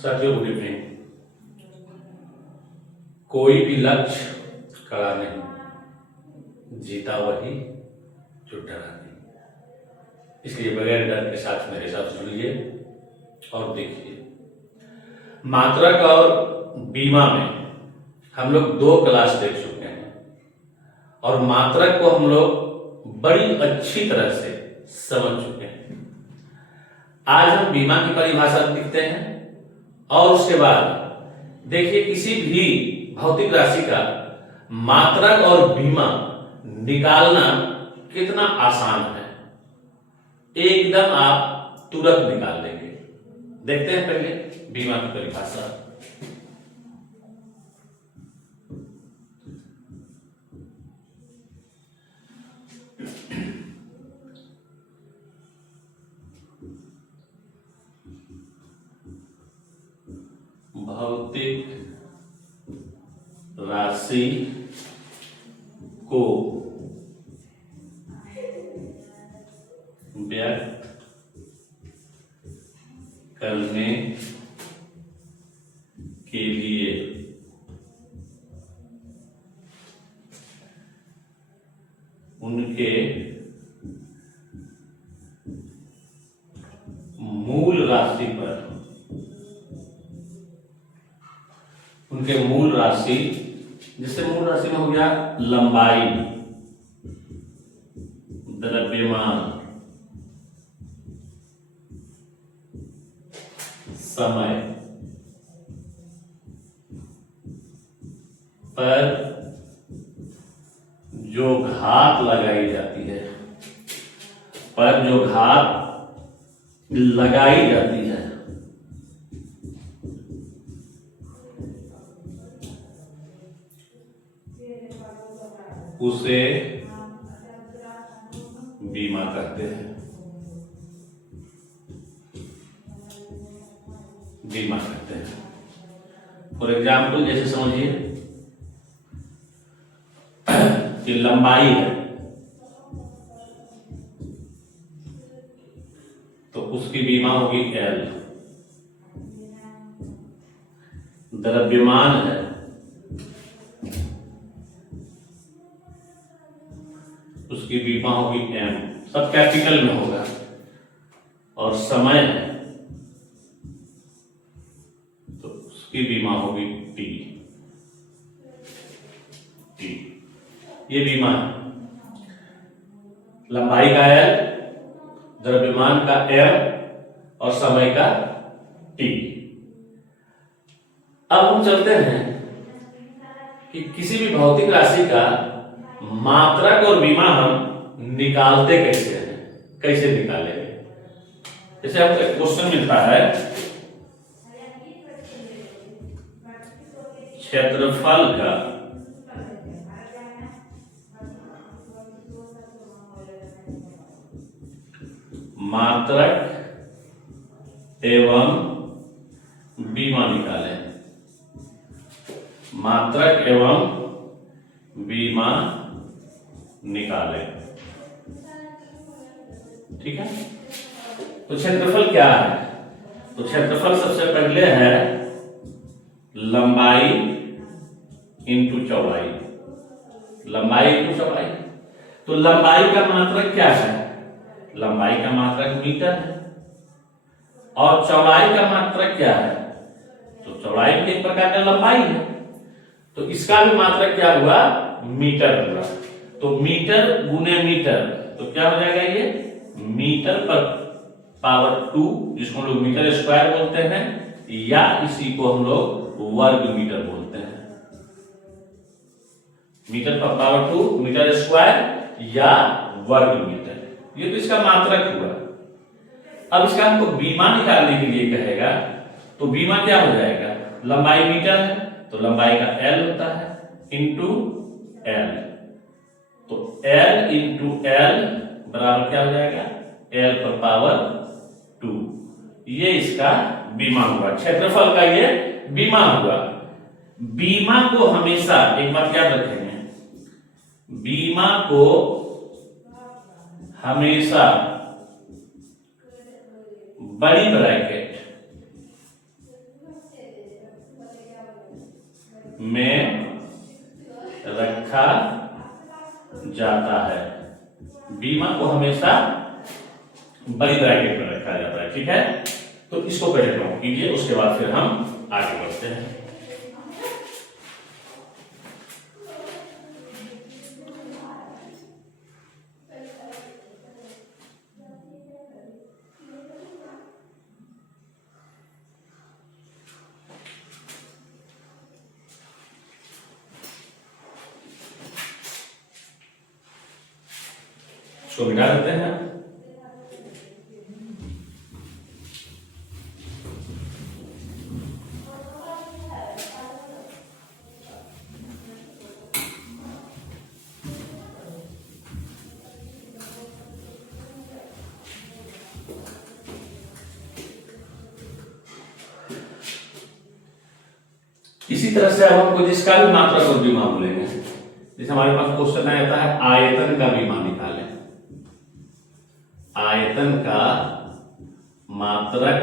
साथियों good evening. कोई भी लक्ष्य खड़ा नहीं, जीता वही जो डरा नहीं। इसलिए बगैर डर के साथ मेरे साथ जुड़िए और देखिए। मात्रक और बीमा में हम लोग 2 क्लास देख चुके हैं और मात्रक को हम लोग बड़ी अच्छी तरह से समझ चुके हैं। आज हम बीमा की परिभाषा देखते हैं और उसके बाद देखिए किसी भी भौतिक राशि का मात्रक और बीमा निकालना कितना आसान है, एकदम आप तुरंत निकाल लेंगे। देखते हैं पहले बीमा की परिभाषा। भौतिक राशि को व्यक्त करने के लिए उनके मूल राशि पर, उनके मूल राशि, जैसे मूल राशि में हो गया लंबाई, द्रव्यमान, समय पर जो घात लगाई जाती है, पर जो घात लगाई जाती है उसे बीमा कहते हैं। बीमा कहते हैं। फॉर एग्जाम्पल जैसे समझिए कि लंबाई है तो उसकी बीमा होगी L। द्रव्यमान है उसकी बीमा होगी M, सब कैपिटल में होगा। और समय है तो उसकी बीमा होगी T। ये बीमा है। लंबाई का L, द्रव्यमान का M और समय का T। अब हम चलते हैं कि किसी भी भौतिक राशि का मात्रक और बीमा हम निकालते कैसे हैं, कैसे निकालेंगे। जैसे आपको एक क्वेश्चन मिलता है, क्षेत्रफल का मात्रक एवं बीमा निकालें। मात्रक एवं बीमा निकालें। ठीक है, तो क्षेत्रफल क्या है? तो क्षेत्रफल सबसे पहले है लंबाई इंटू चौड़ाई। लंबाई इंटू चौड़ाई। तो लंबाई का मात्रक क्या है? लंबाई का मात्रक मीटर है। और चौड़ाई का मात्रक क्या है? तो चौड़ाई भी एक प्रकार का लंबाई है, तो इसका भी मात्रक क्या हुआ? मीटर हुआ। तो मीटर गुने मीटर, तो क्या हो जाएगा ये? मीटर पर पावर 2, जिसको हम लोग मीटर स्क्वायर बोलते हैं, या इसी को हम लोग वर्ग मीटर बोलते हैं। मीटर पर पावर 2 मीटर स्क्वायर या वर्ग मीटर, ये तो इसका मात्रक हुआ। अब इसका हमको बीमा निकालने के लिए कहेगा, तो बीमा क्या हो जाएगा? लंबाई मीटर है तो लंबाई का L होता है इंटू L। तो L इंटू L बराबर क्या हो जाएगा? L पर पावर 2। ये इसका बीमा हुआ। क्षेत्रफल का ये बीमा हुआ। बीमा को हमेशा एक बात याद रखेंगे, बीमा को हमेशा बड़ी ब्रैकेट में रखा जाता है। बीमा को हमेशा बड़ी ब्रैकेट में रखा जाता है, ठीक है। तो इसको पहले नोट कीजिए, उसके बाद फिर हम आगे बढ़ते हैं। इसको मिटा देते हैं। इसी तरह से अब हमको जिसका भी मात्रक और बीमा बोलेंगे, जैसे हमारे पास क्वेश्चन आ जाता है आयतन का बीमा निकालें। आयतन का मात्रक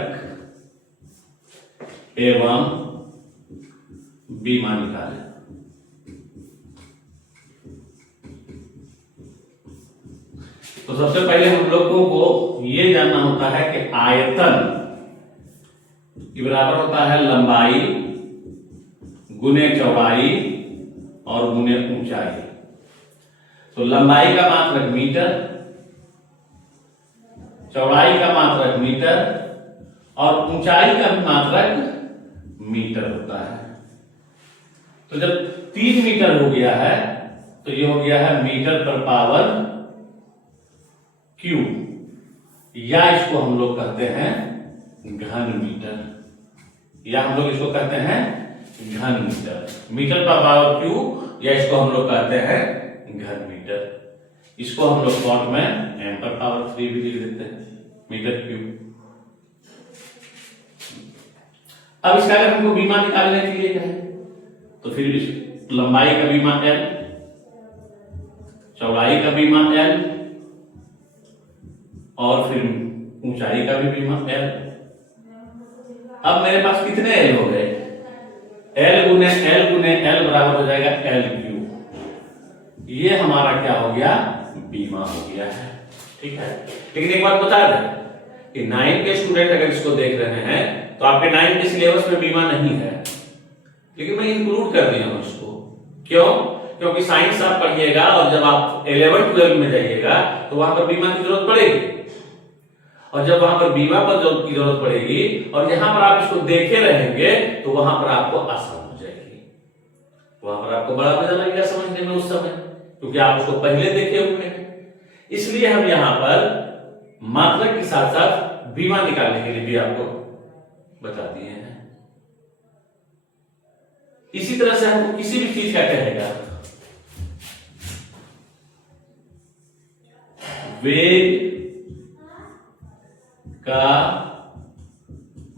एवं बीमा निकालें। तो सबसे पहले हम लोगों को यह जानना होता है कि आयतन बराबर होता है लंबाई गुने चौड़ाई और गुने ऊंचाई। तो लंबाई का मात्रक मीटर, चौड़ाई का मात्रक मीटर और ऊंचाई का भी मात्रक मीटर होता है। तो जब 3 मीटर हो गया है तो ये हो गया है मीटर पर पावर क्यूब, या इसको हम लोग कहते हैं घन मीटर, या हम लोग इसको कहते हैं घन मीटर। मीटर पर पावर क्यूब, या इसको हम लोग कहते हैं घन मीटर। इसको हम लोग शॉर्ट में m पर पावर 3 भी लिख देते हैं, मीटर क्यूब। अब इसका अगर हमको बीमा निकालने के लिए कहें तो फिर इस लंबाई का बीमा L, चौड़ाई का बीमा L और फिर ऊंचाई का भी बीमा L। अब मेरे पास कितने L हो गए? L गुने L बराबर हो जाएगा L क्यूब। ये हमारा क्या हो गया? बीमा हो गया है, ठीक है। लेकिन एक बात बता दें कि 9 के स्टूडेंट अगर इसको देख रहे हैं तो आपके 9 के सिलेबस में बीमा नहीं है, लेकिन मैं इंक्लूड कर दिया हूं इसको। क्यों? क्योंकि साइंस आप पढ़िएगा और जब आप 11-12 में जाइएगा तो वहां पर बीमा की जरूरत पड़ेगी, और जब वहां पर बीमा पर की जरूरत पड़ेगी और यहां पर आप इसको देखे रहेंगे तो वहां पर आपको आसान हो जाएगी, वहां पर आपको बड़ा मजा लगेगा समझने में उस समय, क्योंकि आप उसको पहले देखे हुए हैं। इसलिए हम यहां पर मात्रक के साथ साथ बीमा निकालने के लिए भी आपको बता दिए हैं। इसी तरह से हमको किसी भी चीज का कहेगा वेग का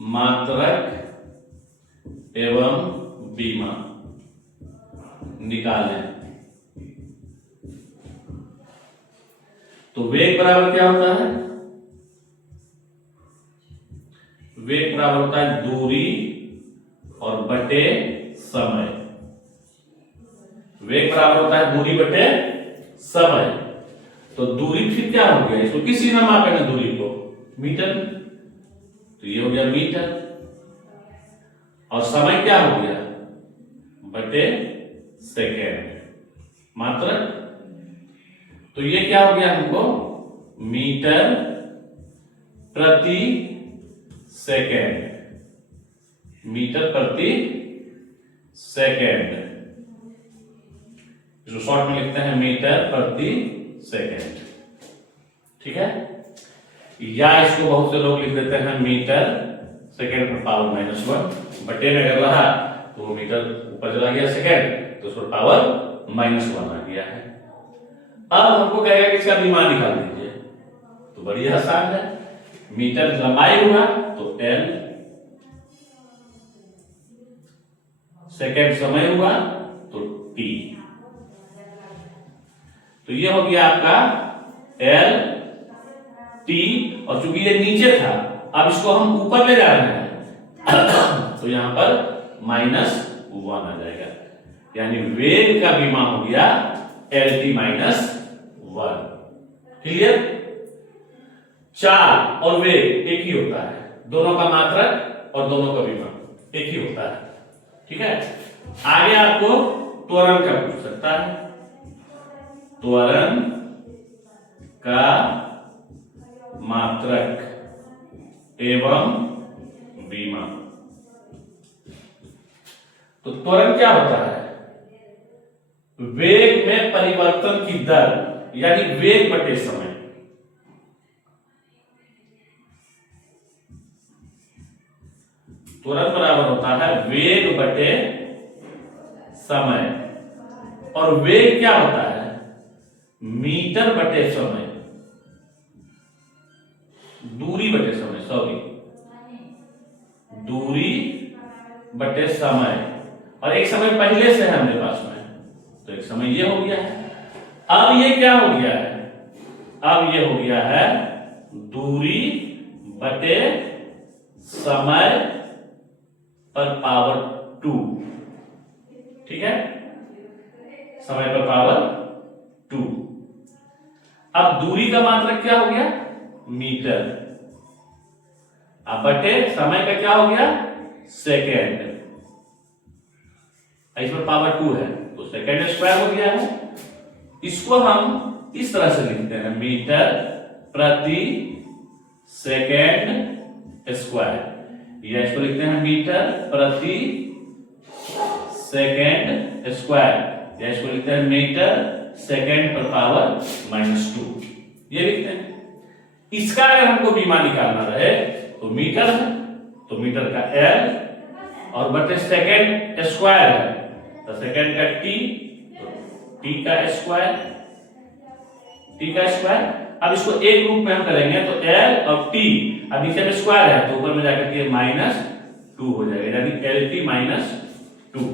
मात्रक एवं बीमा निकालें, तो वेग बराबर क्या होता है? वेग बराबर होता है दूरी और बटे समय। वेग बराबर होता है दूरी बटे समय। तो दूरी फिर क्या हो गया? इसको किसी में मापेंगे दूरी को? मीटर। तो ये हो गया मीटर, और समय क्या हो गया? बटे सेकेंड मात्रक। तो ये क्या हो गया हमको? मीटर प्रति सेकेंड, मीटर प्रति सेकेंड। जो शॉर्ट में लिखते हैं मीटर प्रति सेकेंड, ठीक है। या इसको बहुत से लोग लिख देते हैं मीटर सेकेंड पर पावर -1, बटे में अगर रहा तो वो मीटर ऊपर चला गया सेकेंड, तो उस पर पावर -1 आ गया है। अब हमको कहेगा कि इसका बीमा निकाल दीजिए, तो बड़ी आसान है। मीटर लंबाई हुआ तो L, सेकेंड समय हुआ तो T। तो ये हो गया आपका L T, और चूंकि ये नीचे था अब इसको हम ऊपर ले जा रहे हैं तो यहां पर -1 आ जाएगा। यानी वेग का विमा हो गया LT माइनस 1। क्लियर? चाल और वेग एक ही होता है, दोनों का मात्रक और दोनों का विमा एक ही होता है। ठीक है, आगे आपको त्वरण का पूछ सकता है। त्वरण का मात्रक एवं विमा। तो त्वरण क्या होता है? वेग में परिवर्तन की दर, यानी वेग बटे समय। त्वरण बराबर होता है वेग बटे समय, और वेग क्या होता है? मीटर बटे समय, दूरी बटे समय, सॉरी, दूरी बटे समय। और एक समय पहले से है हमारे पास में, तो एक समय ये हो गया है। अब ये क्या हो गया है? अब ये हो गया है दूरी बटे समय पर पावर 2। ठीक है, समय पर पावर 2। अब दूरी का मात्रक क्या हो गया? मीटर। अब बटे समय का क्या हो गया? सेकेंड। इसमें पावर 2 है तो सेकेंड स्क्वायर हो गया है। इसको हम इस तरह से लिखते हैं, मीटर प्रति सेकेंड स्क्वायर, या इसको लिखते हैं मीटर प्रति सेकेंड स्क्वायर, या इसको लिखते हैं मीटर सेकेंड पर पावर -2, ये लिखते हैं। इसका अगर हमको विमा निकालना रहे तो मीटर है, तो मीटर का L और बटे सेकेंड स्क्वायर है, तो सेकेंड का T, तो T का स्क्वायर, T का स्क्वायर। अब इसको एक रूप में हम करेंगे तो L और T, अब नीचे में स्क्वायर है तो ऊपर में जाकर के -2 हो जाएगा, यानी LT -2।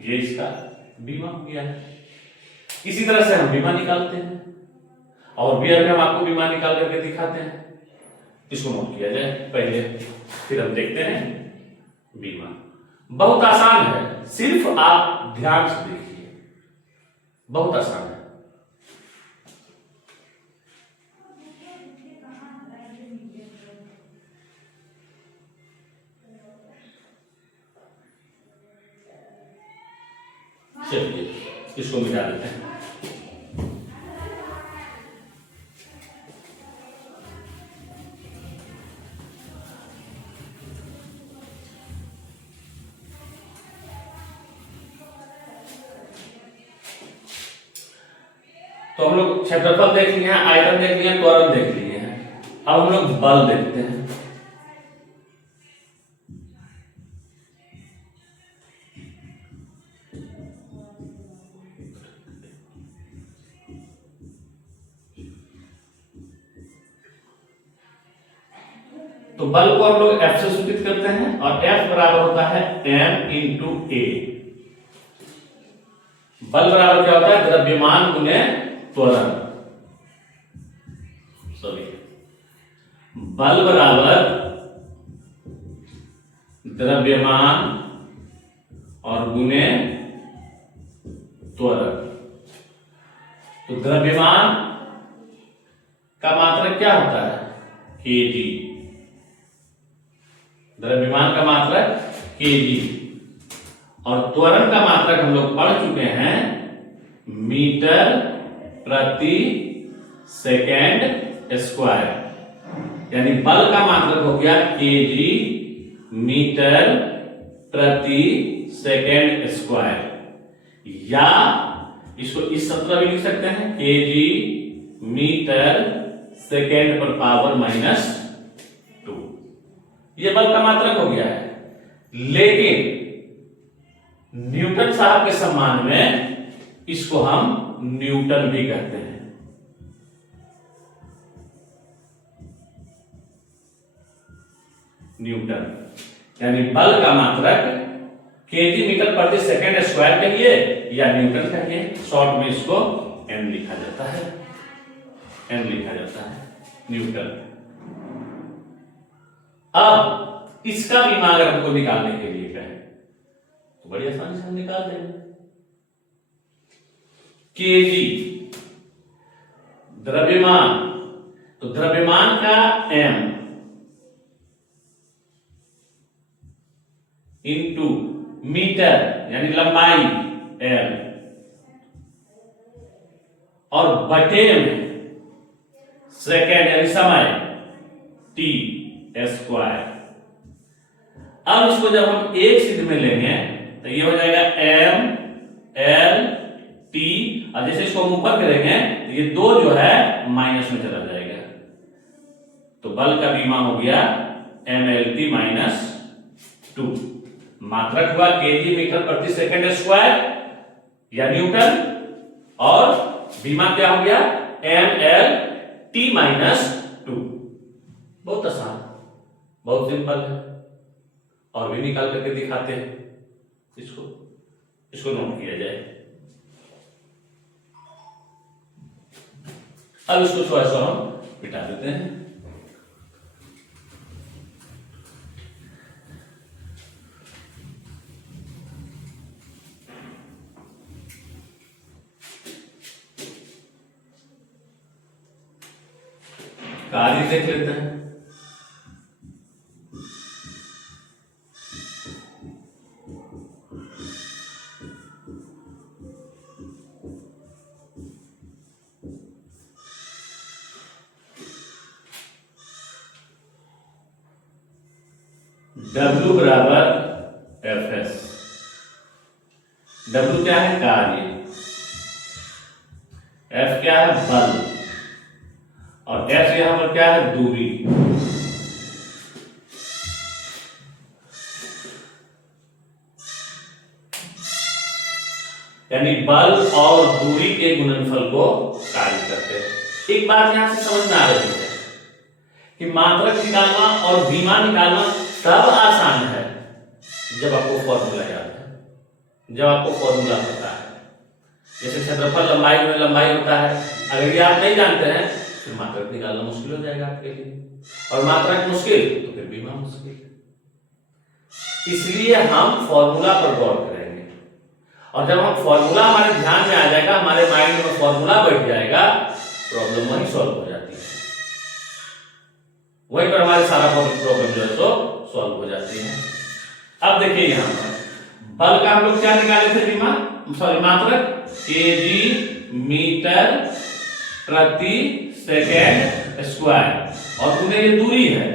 ये इसका बीमा हो गया है। इसी तरह से हम बीमा निकालते हैं, और भी अभी हम आपको बीमा निकाल करके दिखाते हैं। इसको नोट किया जाए पहले, फिर हम देखते हैं बीमा। बहुत आसान है, सिर्फ आप ध्यान से देखिए, बहुत आसान है। चलिए इसको मिटा देते हैं। तो हम लोग क्षेत्रफल देख लिए हैं, आयतन देख लिए हैं, त्वरण देख लिए हैं। अब हम लोग बल देखते हैं। तो बल को हम लोग F से सूचित करते हैं, और F बराबर होता है M इंटू A। बल बराबर क्या होता है? द्रव्यमान गुने त्वरण। सॉरी, बल बराबर द्रव्यमान और गुने त्वरण। तो द्रव्यमान का मात्रक क्या होता है? kg। द्रव्यमान का मात्रक kg, और त्वरण का मात्रक हम लोग पढ़ चुके हैं, मीटर प्रति सेकेंड स्क्वायर। यानी बल का मात्रक हो गया kg मीटर प्रति सेकेंड स्क्वायर, या इसको इस सूत्र भी लिख सकते हैं, kg मीटर सेकेंड पर पावर -2। ये बल का मात्रक हो गया है। लेकिन न्यूटन साहब के सम्मान में इसको हम न्यूटन भी कहते हैं। न्यूटन यानी बल का मात्रक केजी मीटर प्रति सेकेंड स्क्वायर कहिए या न्यूटन कहिए, शॉर्ट में इसको एन लिखा जाता है, एन लिखा जाता है, न्यूटन। अब इसका भी मान हमको निकालने के लिए कहें तो बड़ी आसानी से हम निकाल देंगे। केजी द्रव्यमान, तो द्रव्यमान का m इंटू मीटर यानी लंबाई l और बटे में सेकेंड यानी समय t स्क्वायर। अब इसको जब हम एक सिद्ध में लेंगे तो ये हो जाएगा m l t, और जैसे इसको हम ऊपर करेंगे तो ये दो जो है माइनस में चला जाएगा, तो बल का बीमा हो गया mlt माइनस 2। मात्रक हुआ केजी मीटर प्रति सेकंड स्क्वायर या न्यूटन, और बीमा क्या हो गया mlt माइनस 2। बहुत आसान, बहुत सिंपल है, और भी निकाल करके दिखाते हैं। इसको नोट किया जाए। अब इसको थोड़ा सा हम मिटा देते हैं। कार्य देख लेते हैं। W बराबर Fs। W क्या है? कार्य। F क्या है? बल। और S यहां पर क्या है? दूरी। यानी बल और दूरी के गुणनफल को कार्य करते हैं। एक बात यहां से समझ में आ रही है कि मात्रक निकालना और बीमा निकालना तब आसान है जब आपको फॉर्मूला याद है, जब आपको फॉर्मूला पता है। जैसे क्षेत्रफल लंबाई में लंबाई होता है, अगर ये आप नहीं जानते हैं फिर मात्रक निकालना मुश्किल हो जाएगा आपके लिए, और मात्रक मुश्किल तो फिर बीमा मुश्किल। इसलिए हम फॉर्मूला पर गौर करेंगे, और जब हम फॉर्मूला हमारे ध्यान में आ जाएगा, हमारे माइंड में फॉर्मूला बैठ जाएगा, प्रॉब्लम वही सॉल्व हो जाती है, वहीं पर हमारे सारा प्रॉब्लम जो है तो सॉल्व हो जाती है। अब देखिए यहां पर बल का हम लोग क्या निकाले थे? बीमा सॉरी मात्रक केजी मीटर प्रति सेकेंड स्क्वायर, और तुम्हें ये दूरी है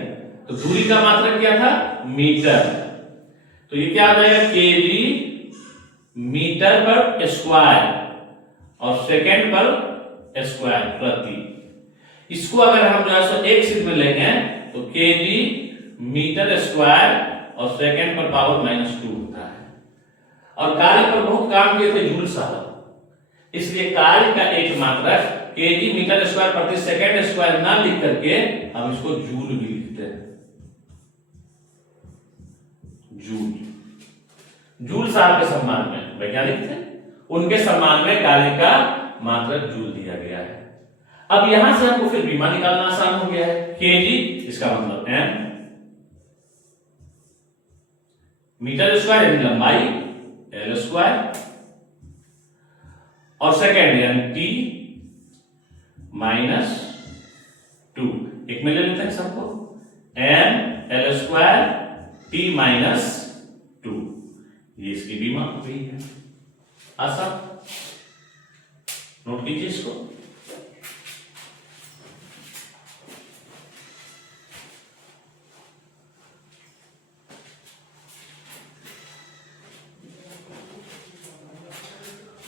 तो दूरी का मात्रक क्या था? मीटर। तो ये क्या आ जाएगा? केजी मीटर पर स्क्वायर और सेकेंड पर स्क्वायर प्रति। इसको अगर हम जो है एक सिद्ध में लेंगे तो केजी मीटर स्क्वायर और सेकेंड पर पावर -2 होता है। और कार्य पर बहुत काम किए थे जूल साहब, इसलिए कार्य का एक मात्रक केजी मीटर स्क्वायर प्रति सेकेंड स्क्वायर ना लिख करके हम इसको जूल भी लिखते हैं। जूल साहब के सम्मान में, वैज्ञानिक थे, उनके सम्मान में कार्य का मात्रक जूल दिया गया है। अब यहां से हमको फिर बीमा निकालना आसान हो गया है। केजी इसका मतलब m, मीटर स्क्वायर यानी लंबाई l स्क्वायर, और सेकेंड यानी t -2। एक में ले लेते हैं सबको, m l स्क्वायर t -2। ये इसकी बीमा हुई है। आसान, नोट कीजिए इसको।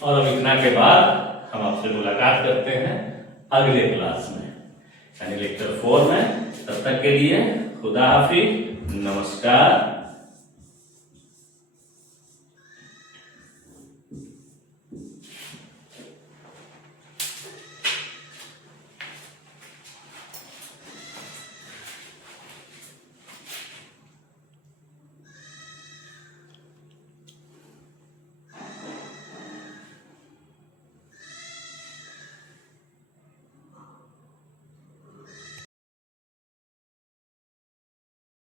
और अब इतना के बाद हम आपसे मुलाकात करते हैं अगले क्लास में, यानी लेक्चर 4 में। तब तक के लिए खुदा हाफिज, नमस्कार।